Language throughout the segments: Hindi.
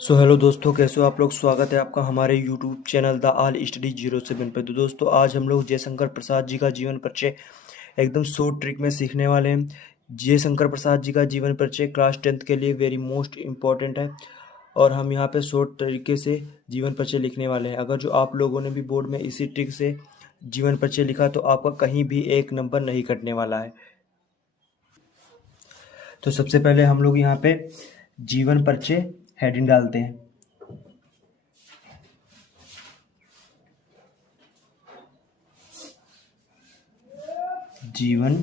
हेलो दोस्तों, कैसे हो आप लोग। स्वागत है आपका हमारे YouTube channel the all study 07 पे। तो दोस्तों, आज हम लोग जयशंकर प्रसाद जी का जीवन परिचय एकदम शॉर्ट ट्रिक में सीखने वाले हैं। जयशंकर प्रसाद जी का जीवन परिचय क्लास 10th के लिए वेरी मोस्ट इम्पॉर्टेंट है और हम यहाँ पे शॉर्ट तरीके से जीवन परिचय लिखने वाले हैं। अगर जो आप लोगों ने भी बोर्ड में इसी ट्रिक से जीवन परिचय लिखा तो आपका कहीं भी एक नंबर नहीं कटने वाला है। तो सबसे पहले हम लोग यहाँ पे जीवन परिचय हेडिंग डालते हैं। जीवन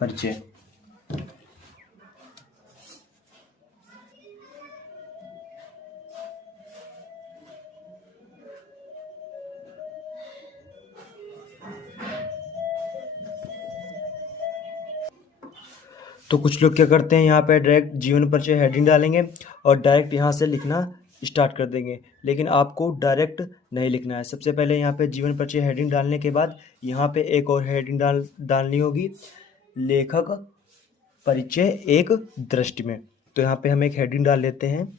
परिचय। तो कुछ लोग क्या करते हैं, यहाँ पे डायरेक्ट जीवन परिचय हेडिंग डालेंगे और डायरेक्ट यहाँ से लिखना स्टार्ट कर देंगे, लेकिन आपको डायरेक्ट नहीं लिखना है। सबसे पहले यहाँ पे जीवन परिचय हेडिंग डालने के बाद यहाँ पे एक और हेडिंग डालनी होगी, लेखक परिचय एक दृष्टि में। तो यहाँ पे हम एक हेडिंग डाल लेते हैं,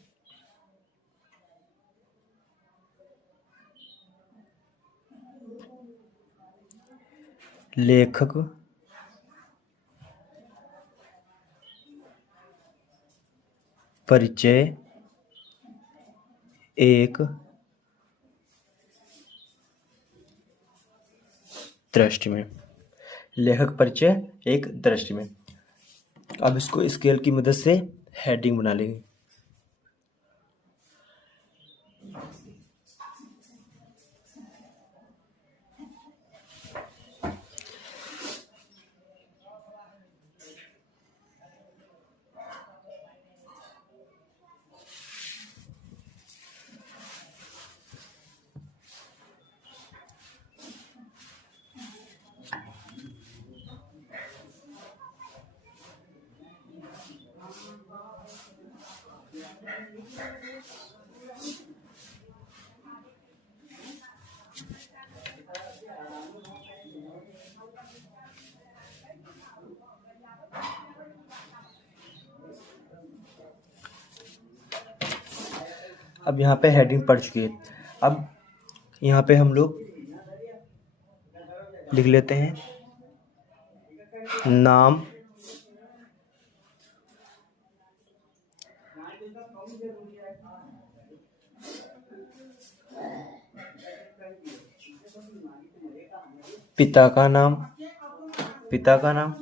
लेखक परिचय एक दृष्टि में। लेखक परिचय एक दृष्टि में। अब इसको स्केल की मदद से हेडिंग बना लेंगे। अब यहाँ पे हेडिंग पड़ चुकी है। अब यहाँ पे हम लोग लिख लेते हैं नाम, पिता का नाम, पिता का नाम,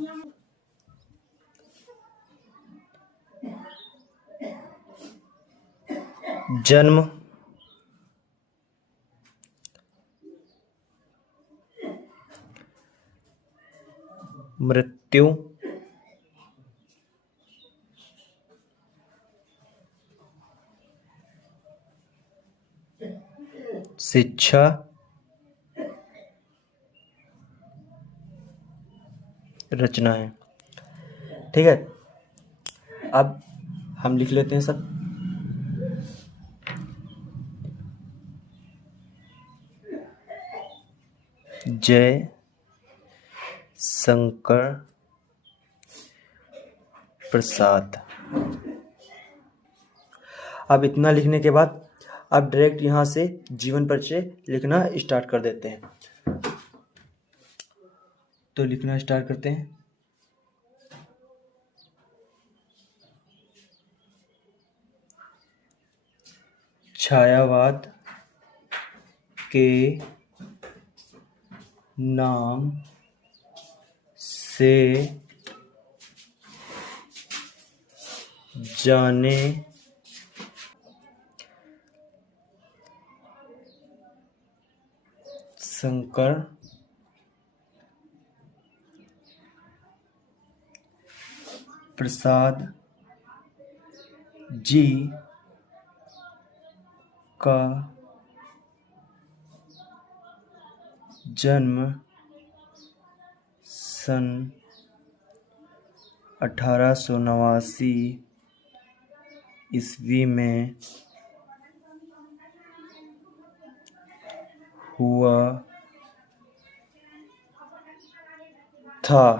जन्म, मृत्यु, शिक्षा, रचनाएं। ठीक है, अब हम लिख लेते हैं सब। जय शंकर प्रसाद। अब इतना लिखने के बाद अब डायरेक्ट यहाँ से जीवन परिचय लिखना स्टार्ट कर देते हैं। तो लिखना स्टार्ट करते हैं। छायावाद के नाम से जाने शंकर प्रसाद जी का जन्म सन 1889 ईस्वी में हुआ था,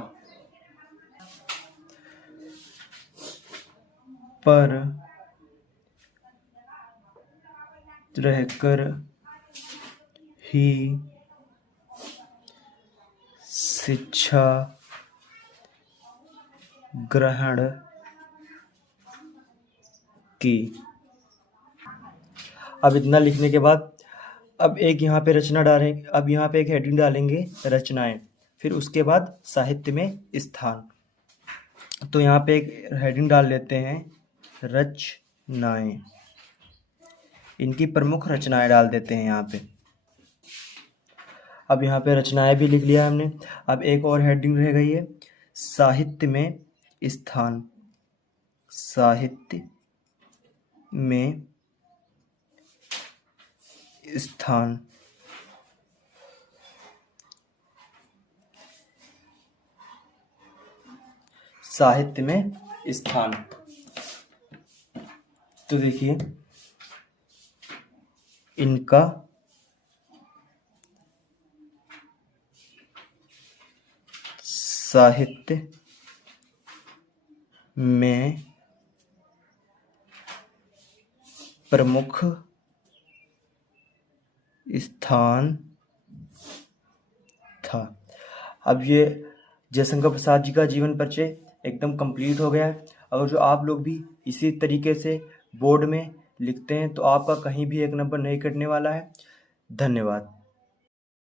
पर रहकर ही शिक्षा ग्रहण की। अब इतना लिखने के बाद अब एक यहाँ पे रचना डालेंगे, अब यहाँ पे एक हेडिंग डालेंगे रचनाएं, फिर उसके बाद साहित्य में स्थान। तो यहाँ पे एक हेडिंग डाल लेते हैं रचनाएं, इनकी प्रमुख रचनाएं डाल देते हैं यहाँ पे। अब यहाँ पे रचनाएं भी लिख लिया हमने। अब एक और हेडिंग रह गई है साहित्य में स्थान। साहित्य में स्थान। साहित्य में स्थान। तो देखिए इनका साहित्य में प्रमुख स्थान था। अब ये जयशंकर प्रसाद जी का जीवन परिचय एकदम कंप्लीट हो गया है। और जो आप लोग भी इसी तरीके से बोर्ड में लिखते हैं तो आपका कहीं भी एक नंबर नहीं कटने वाला है। धन्यवाद।